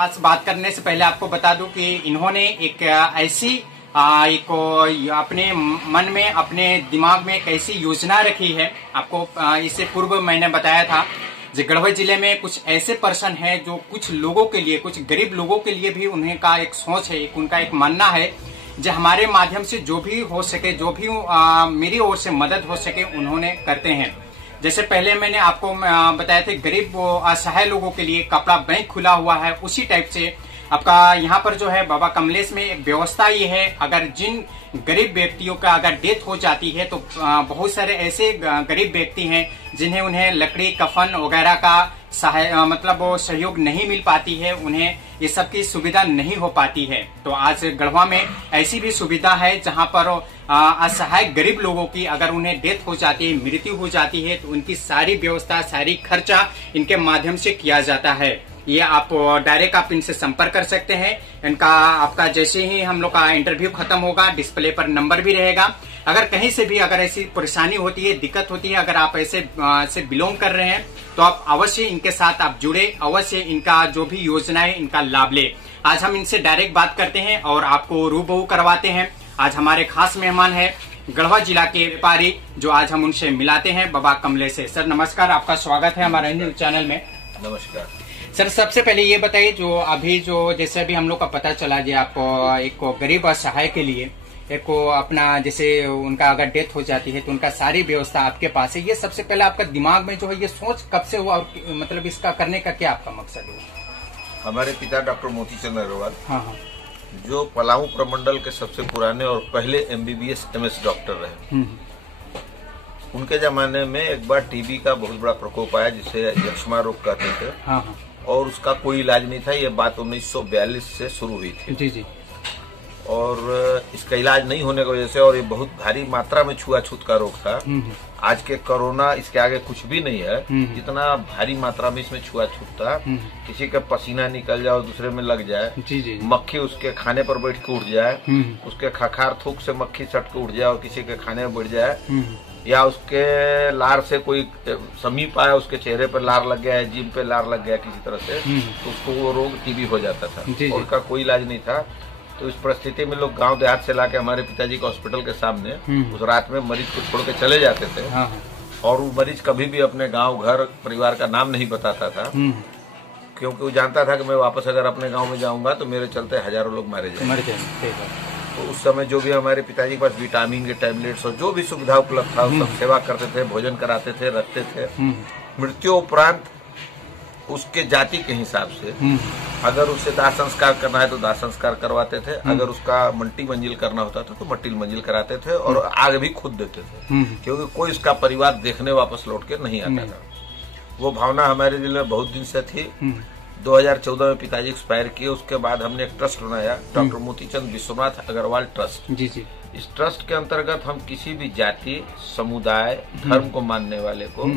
आज बात करने से पहले आपको बता दूं कि इन्होंने एक ऐसी एक अपने मन में अपने दिमाग में एक ऐसी योजना रखी है। आपको इससे पूर्व मैंने बताया था जो गढ़वा जिले में कुछ ऐसे पर्सन हैं जो कुछ लोगों के लिए, कुछ गरीब लोगों के लिए भी उन्हें का एक सोच है, उनका एक मानना है जो हमारे माध्यम से जो भी हो सके, जो भी मेरी ओर से मदद हो सके उन्होंने करते हैं। जैसे पहले मैंने आपको बताया था गरीब असहाय लोगों के लिए कपड़ा बैंक खुला हुआ है, उसी टाइप से आपका यहाँ पर जो है बाबा कमलेश में एक व्यवस्था ये है, अगर जिन गरीब व्यक्तियों का अगर डेथ हो जाती है तो बहुत सारे ऐसे गरीब व्यक्ति हैं जिन्हें उन्हें लकड़ी कफन वगैरह का मतलब वो सहयोग नहीं मिल पाती है, उन्हें ये सब की सुविधा नहीं हो पाती है। तो आज गढ़वा में ऐसी भी सुविधा है जहाँ पर असहाय गरीब लोगों की अगर उन्हें डेथ हो जाती है, मृत्यु हो जाती है, तो उनकी सारी व्यवस्था, सारी खर्चा इनके माध्यम से किया जाता है। ये आप डायरेक्ट आप इनसे संपर्क कर सकते हैं। इनका आपका जैसे ही हम लोग का इंटरव्यू खत्म होगा डिस्प्ले पर नंबर भी रहेगा। अगर कहीं से भी अगर ऐसी परेशानी होती है, दिक्कत होती है, अगर आप ऐसे से बिलोंग कर रहे हैं तो आप अवश्य इनके साथ आप जुड़े, अवश्य इनका जो भी योजना है इनका लाभ ले। आज हम इनसे डायरेक्ट बात करते हैं और आपको रूबरू करवाते हैं। आज हमारे खास मेहमान है गढ़वा जिला के व्यापारी जो आज हम उनसे मिलाते हैं बाबा कमलेश से। सर नमस्कार, आपका स्वागत है हमारे न्यूज चैनल में। नमस्कार सर, सबसे पहले ये बताइए जो अभी जो जैसे अभी हम लोग का पता चला जी आप एक गरीब असहाय के लिए एक अपना जैसे उनका अगर डेथ हो जाती है तो उनका सारी व्यवस्था आपके पास है। ये सबसे पहले आपका दिमाग में जो है ये सोच कब से हुआ और मतलब इसका करने का क्या आपका मकसद है? हमारे पिता डॉक्टर मोतीचंद अग्रवाल, हाँ, जो पलामू प्रमंडल के सबसे पुराने और पहले MBBS MS डॉक्टर रहे। उनके जमाने में एक बार टीबी का बहुत बड़ा प्रकोप आया जिसे यक्ष्मा रोग कहते थे। हाँ। और उसका कोई इलाज नहीं था। ये बात 1942 से शुरू हुई थी। जी। और इसका इलाज नहीं होने की वजह से, और ये बहुत भारी मात्रा में छुआछूत का रोग था। आज के कोरोना इसके आगे कुछ भी नहीं है, जितना भारी मात्रा में इसमें छुआछूत था। किसी का पसीना निकल जाए और दूसरे में लग जाए, जी। मक्खी उसके खाने पर बैठ के उठ जाए, उसके खखार थूक से मक्खी सट के उठ जाए और किसी के खाने में बैठ जाए, या उसके लार से कोई समीप आया, उसके चेहरे पर लार लग गया है, जीभ पे लार लग गया किसी तरह से, तो उसको वो रोग टीबी हो जाता था। और उसका कोई इलाज नहीं था। तो इस परिस्थिति में लोग गांव देहात से लाके हमारे पिताजी के हॉस्पिटल के सामने उस रात में मरीज को छोड़ के चले जाते थे। और वो मरीज कभी भी अपने गांव, घर, परिवार का नाम नहीं बताता था, क्योंकि वो जानता था कि मैं वापस अगर अपने गांव में जाऊंगा तो मेरे चलते हजारों लोग मारे जाएंगे। तो उस समय जो भी हमारे पिताजी के पास विटामिन के टैबलेट्स और जो भी सुविधा उपलब्ध था, सब सेवा करते थे, भोजन कराते थे, रखते थे। मृत्यु उपरांत उसके जाति के हिसाब से अगर उसे दाह संस्कार करना है तो दाह संस्कार करवाते थे, अगर उसका मल्टी मंजिल करना होता था तो मल्टी मंजिल कराते थे, और आग भी खुद देते थे, क्योंकि कोई इसका परिवार देखने वापस लौट के नहीं आता था। वो भावना हमारे दिल में बहुत दिन से थी। 2014 में पिताजी एक्सपायर किए। उसके बाद हमने एक ट्रस्ट बनाया, डॉक्टर मोतीचंद विश्वनाथ अग्रवाल ट्रस्ट। जी। इस ट्रस्ट के अंतर्गत हम किसी भी जाति, समुदाय, धर्म को मानने वाले को,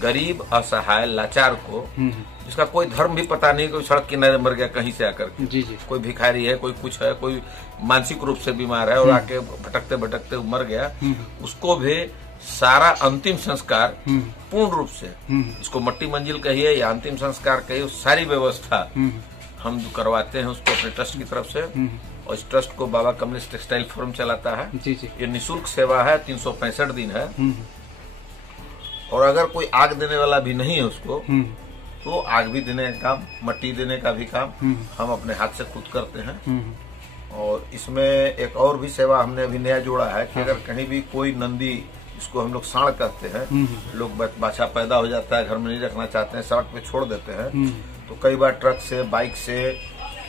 गरीब, असहाय, लाचार को, जिसका कोई धर्म भी पता नहीं, कोई सड़क किनारे मर गया कहीं से आकर, जी। कोई भिखारी है, कोई कुछ है, कोई मानसिक रूप से बीमार है और आके भटकते भटकते मर गया, उसको भी सारा अंतिम संस्कार पूर्ण रूप से, इसको मट्टी मंजिल कहिए या अंतिम संस्कार कहिए, सारी व्यवस्था हम करवाते हैं उसको अपने ट्रस्ट की तरफ से। और इस ट्रस्ट को बाबा कमलेश टेक्सटाइल फोरम चलाता है। जी। ये निःशुल्क सेवा है, 365 दिन है। और अगर कोई आग देने वाला भी नहीं है उसको, तो आग भी देने का काम, मट्टी देने का भी काम हम अपने हाथ से खुद करते हैं। और इसमें एक और भी सेवा हमने अभी नया जोड़ा है कि अगर कहीं भी कोई नंदी, इसको हम लोग साण कहते हैं, लोग बाछा पैदा हो जाता है, घर में नहीं रखना चाहते हैं, सड़क पे छोड़ देते हैं, तो कई बार ट्रक से, बाइक से,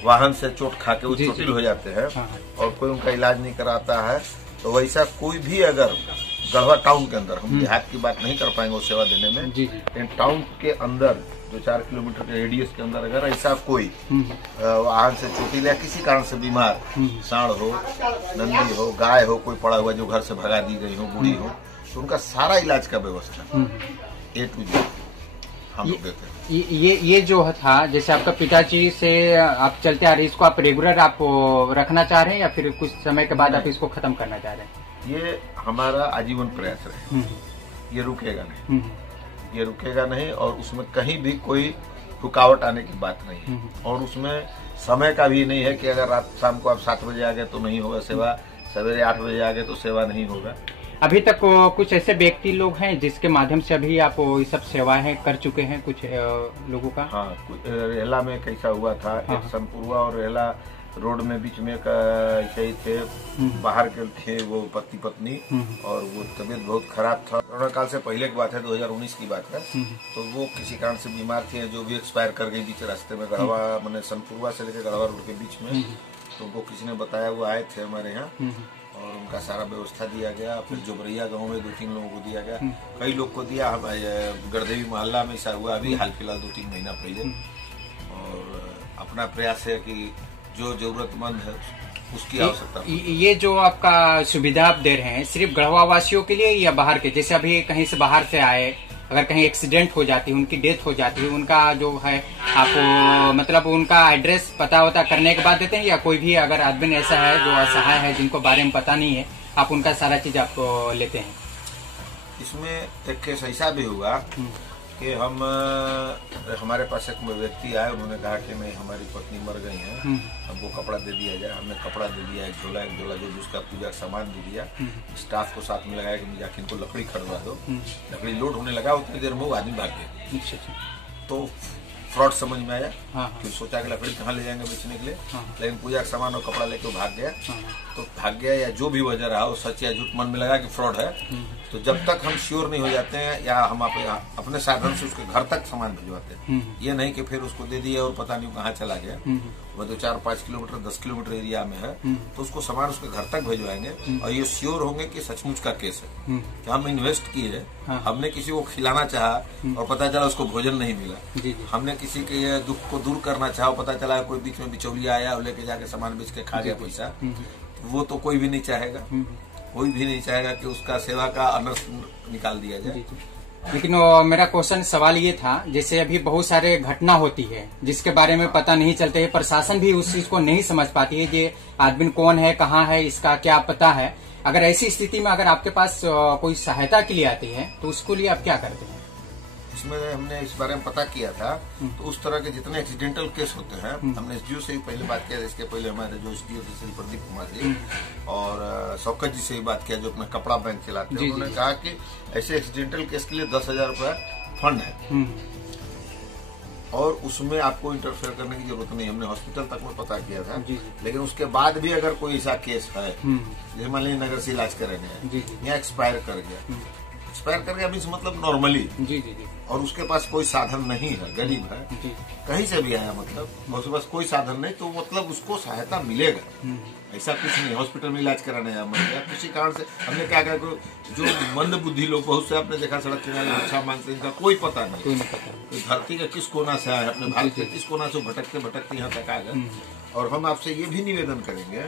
वाहन से चोट खा के वो चोटिल हो जाते हैं और कोई उनका इलाज नहीं कराता है। तो वैसा कोई भी अगर गढ़वा टाउन के अंदर, हम देहात की बात नहीं कर पाएंगे वो सेवा देने में, लेकिन टाउन के अंदर 2-4 किलोमीटर के रेडियस के अंदर अगर ऐसा कोई वाहन से चोटिल या किसी कारण से बीमार, सांड हो, नंदी हो, गाय हो, कोई पड़ा हुआ जो घर से भगा दी गई हो, बूढ़ी हो, तो उनका सारा इलाज का व्यवस्था A to Z हम लोग देते हैं। ये जो था, जैसे आपका पिताजी से आप चलते आ रहे, इसको आप रेगुलर आप रखना चाह रहे हैं या फिर कुछ समय के बाद आप इसको खत्म करना चाह रहे हैं? ये हमारा आजीवन प्रयास रहे। ये रुकेगा नहीं, ये रुकेगा नहीं। और उसमें कहीं भी कोई रुकावट आने की बात नहीं है। और उसमें समय का भी नहीं है कि अगर रात शाम को आप 7 बजे आ गए तो नहीं होगा सेवा, सवेरे 8 बजे आ गए तो सेवा नहीं होगा। अभी तक कुछ ऐसे व्यक्ति लोग हैं जिसके माध्यम से अभी आप ये सब सेवाएं कर चुके हैं कुछ लोगों का? हाँ, रेहला में कैसा हुआ था, एक संपूर्वा और रेहला रोड में बीच में एक ऐसे ही थे, बाहर के थे वो पति पत्नी, और वो तबीयत बहुत खराब था। कोरोना काल से पहले की बात है, 2019 की बात है। तो वो किसी कारण से बीमार थे, जो भी एक्सपायर कर गई बीच रास्ते में, गढ़वा मैंने संपूर्वा से लेकर गढ़वा रोड के बीच में। तो वो किसी ने बताया, वो आए थे हमारे यहाँ और उनका सारा व्यवस्था दिया गया। फिर जोबरिया गांव में 2-3 लोगों को दिया गया, कई लोग को दिया। हम गढ़देवी मोहल्ला में ऐसा हुआ अभी हाल फिलहाल 2-3 महीना पहले। और अपना प्रयास है कि जो जरूरतमंद है उसकी आवश्यकता। ये जो आपका सुविधा आप दे रहे हैं सिर्फ गढ़वा वासियों के लिए या बाहर के? जैसे अभी कहीं से बाहर से आए, अगर कहीं एक्सीडेंट हो जाती है, उनकी डेथ हो जाती है, उनका जो है आपको मतलब उनका एड्रेस पता होता करने के बाद देते हैं, या कोई भी अगर आदमी ऐसा है जो असहाय है जिनको बारे में पता नहीं है, आप उनका सारा चीज आपको लेते हैं? इसमें एक केस ऐसा भी हुआ कि हमारे पास एक व्यक्ति आए, उन्होंने कहा कि मैं हमारी पत्नी मर गई है, हमको कपड़ा दे दिया जाए। हमने कपड़ा दे दिया, एक झोला जो भी उसका पूजा का सामान दे दिया। स्टाफ को साथ में लगाया कि जाके इनको लकड़ी खरीदवा दो। लकड़ी लोड होने लगा, उतनी देर में वो आदमी भाग गए। तो फ्रॉड समझ में आया। फिर सोचा कि लकड़ी कहाँ ले जाएंगे बेचने के लिए, लेकिन पूजा का सामान और कपड़ा लेके भाग गया। तो भाग गया या जो भी वजह रहा, वो सच या झूठ मन में लगा कि फ्रॉड है। तो जब तक हम श्योर नहीं हो जाते हैं, या हम अपने साधन से उसके घर तक सामान भिजवाते हैं, ये नहीं कि फिर उसको दे दिया और पता नहीं कहाँ चला गया। वो तो 4-5 किलोमीटर 10 किलोमीटर एरिया में है, तो उसको सामान उसके घर तक भिजवाएंगे और ये श्योर होंगे कि सचमुच का केस है कि हम इन्वेस्ट किए, हमने किसी को खिलाना चाहा और पता चला उसको भोजन नहीं मिला, हमने किसी के दुख को दूर करना चाहा, पता चला कोई बीच में बिचौलिया आया और लेके जाके सामान बेच के खा गया पैसा, वो तो कोई भी नहीं चाहेगा। कोई भी नहीं चाहेगा कि उसका सेवा का अनर्थ निकाल दिया जाए। लेकिन मेरा क्वेश्चन सवाल ये था, जैसे अभी बहुत सारे घटना होती है जिसके बारे में पता नहीं चलते है, प्रशासन भी उस चीज को नहीं समझ पाती है, ये आदमी कौन है, कहाँ है, इसका क्या पता है। अगर ऐसी स्थिति में अगर आपके पास कोई सहायता के लिए आती है तो उसके लिए आप क्या करते हैं? इसमें हमने इस बारे में पता किया था, तो उस तरह के जितने एक्सीडेंटल केस होते हैं, हमने एसडीओ से भी पहले बात किया। इसके पहले हमारे जो एसडीओ थे श्री प्रदीप कुमार जी और शौकत जी से भी बात किया, जो अपना कपड़ा बैंक चलाते हैं। उन्होंने कहा कि ऐसे एक्सीडेंटल केस के लिए 10,000 रुपया फंड है और उसमें आपको इंटरफेयर करने की जरूरत नहीं। हमने हॉस्पिटल तक में पता किया था, लेकिन उसके बाद भी अगर कोई ऐसा केस है, जैसे मान लीजिए नगर से इलाज कराने या एक्सपायर कर गया मीन्स मतलब नॉर्मली, और उसके पास कोई साधन नहीं है, गरीब है, कहीं से भी आया मतलब, और उसके पास कोई साधन नहीं, तो मतलब उसको सहायता मिलेगा। ऐसा कुछ नहीं हॉस्पिटल में इलाज कराने या मर गया किसी कारण से। हमने क्या कहा, जो मंद बुद्धि लोग बहुत से आपने देखा सड़क किनारे अच्छा मांगते, इनका कोई पता नहीं, तो धरती का किस कोना से आया, अपने भारत के किस कोना से भटकते भटकते यहाँ तक आ गए। और हम आपसे ये भी निवेदन करेंगे,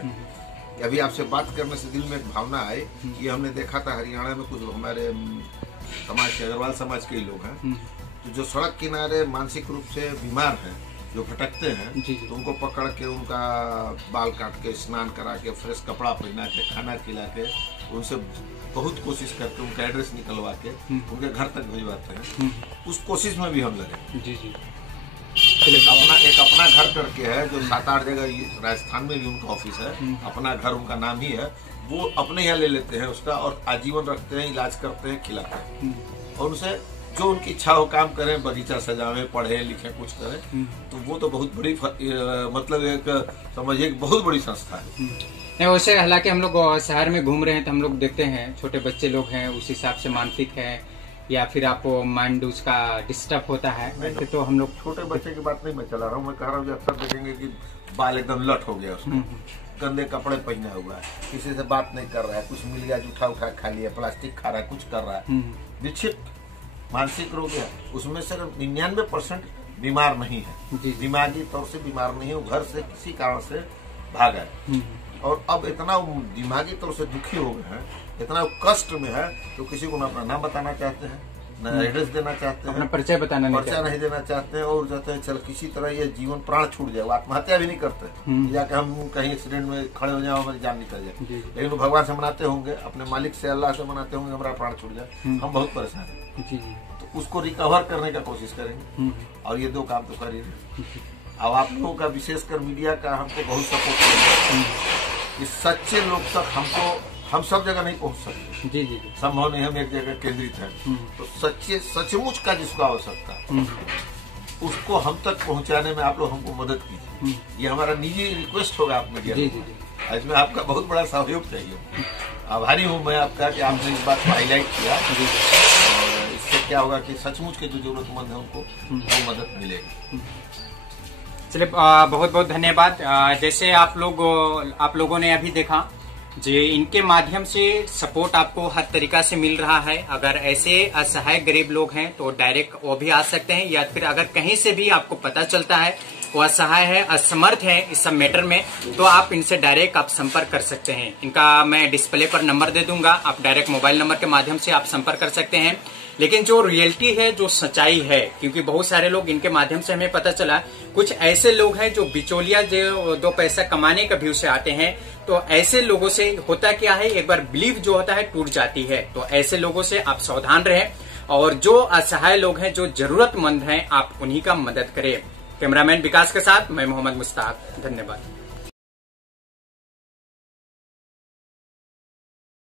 अभी आपसे बात करने से दिल में एक भावना आई, ये हमने देखा था हरियाणा में कुछ हमारे समाज के अग्रवाल समाज के लोग हैं, तो जो सड़क किनारे मानसिक रूप से बीमार हैं, जो भटकते हैं, तो उनको पकड़ के उनका बाल काट के, स्नान करा के, फ्रेश कपड़ा पहना के, खाना खिला के, उनसे बहुत कोशिश करके उनका एड्रेस निकलवा के उनके घर तक भिजवाते हैं। उस कोशिश में भी हम लगे। अपना घर करके है, जो 7-8 जगह राजस्थान में भी उनका ऑफिस है, अपना घर उनका नाम ही है, वो अपने यहाँ ले लेते हैं उसका और आजीवन रखते हैं, इलाज करते हैं, खिलाते हैं, और उनसे जो उनकी इच्छा हो काम करें, बगीचा सजावे, पढ़े लिखे, कुछ करें, तो वो तो बहुत बड़ी मतलब एक समझिए एक बहुत बड़ी संस्था है। नहीं, वैसे हालांकि हम लोग शहर में घूम रहे हैं तो हम लोग देखते हैं छोटे बच्चे लोग हैं, उस हिसाब से मानसिक है या फिर आपको माइंड उसका डिस्टर्ब होता है, वैसे तो हम लोग छोटे बच्चे की बात नहीं मैं चला रहा हूँ, मैं कह रहा हूँ अक्सर देखेंगे कि बाल एकदम लट हो गया, उसमें गंदे कपड़े पहने हुआ है, किसी से बात नहीं कर रहा है, कुछ मिल गया उठा खा लिया, प्लास्टिक खा रहा है, कुछ कर रहा है, विक्षिप्त मानसिक रोग है। उसमें से 99% बीमार नहीं है, दिमागी तौर से बीमार नहीं है, वो घर से किसी कारण से भागा है और अब इतना दिमागी तौर से दुखी हो गए हैं, इतना कष्ट में है तो किसी को ना अपना नाम बताना चाहते हैं, न एड्रेस देना चाहते हैं, अपना परिचय बताना नहीं देना चाहते हैं, और चाहते हैं चल किसी तरह ये जीवन प्राण छूट जाए। वो आत्महत्या भी नहीं करते, जाके हम कहीं एक्सीडेंट में खड़े हो जाए, हमारी जान निकल जाए, लेकिन वो भगवान से मनाते होंगे, अपने मालिक से, अल्लाह से मनाते होंगे हमारा प्राण छूट जाए। हम बहुत परेशान हैं, तो उसको रिकवर करने का कोशिश करेंगे, और ये 2 काम तो करेंगे। अब आप लोगों का विशेषकर मीडिया का हमको बहुत सपोर्ट करेंगे। इस सच्चे लोग तक हम सब जगह नहीं पहुंच सकते, जी, संभव नहीं, हम एक जगह केंद्रित है, तो सचमुच का जिसको आवश्यकता उसको हम तक पहुंचाने में आप लोग हमको मदद कीजिए। ये हमारा निजी रिक्वेस्ट होगा आप मीडिया को। इसमें आपका बहुत बड़ा सहयोग चाहिए। आभारी हूँ मैं आपका कि आपने इस बात को हाईलाइट किया, और इससे क्या होगा कि सचमुच के जो जरूरतमंद है उनको वो मदद मिलेगी। चलिए, बहुत बहुत धन्यवाद। जैसे आप लोगों ने अभी देखा, जी, इनके माध्यम से सपोर्ट आपको हर तरीका से मिल रहा है। अगर ऐसे असहाय गरीब लोग हैं तो डायरेक्ट वो भी आ सकते हैं, या फिर अगर कहीं से भी आपको पता चलता है वो असहाय है, असमर्थ है इस सब मैटर में, तो आप इनसे डायरेक्ट आप संपर्क कर सकते हैं। इनका मैं डिस्प्ले पर नंबर दे दूंगा, आप डायरेक्ट मोबाइल नंबर के माध्यम से आप संपर्क कर सकते हैं। लेकिन जो रियलिटी है, जो सच्चाई है, क्योंकि बहुत सारे लोग इनके माध्यम से हमें पता चला, कुछ ऐसे लोग हैं जो बिचौलिया जो 2 पैसा कमाने का व्यू से आते हैं, तो ऐसे लोगों से होता क्या है, एक बार बिलीफ जो होता है टूट जाती है। तो ऐसे लोगों से आप सावधान रहें, और जो असहाय लोग हैं, जो जरूरतमंद हैं, आप उन्हीं का मदद करें। कैमरामैन विकास के साथ मैं मोहम्मद मुश्ताक, धन्यवाद।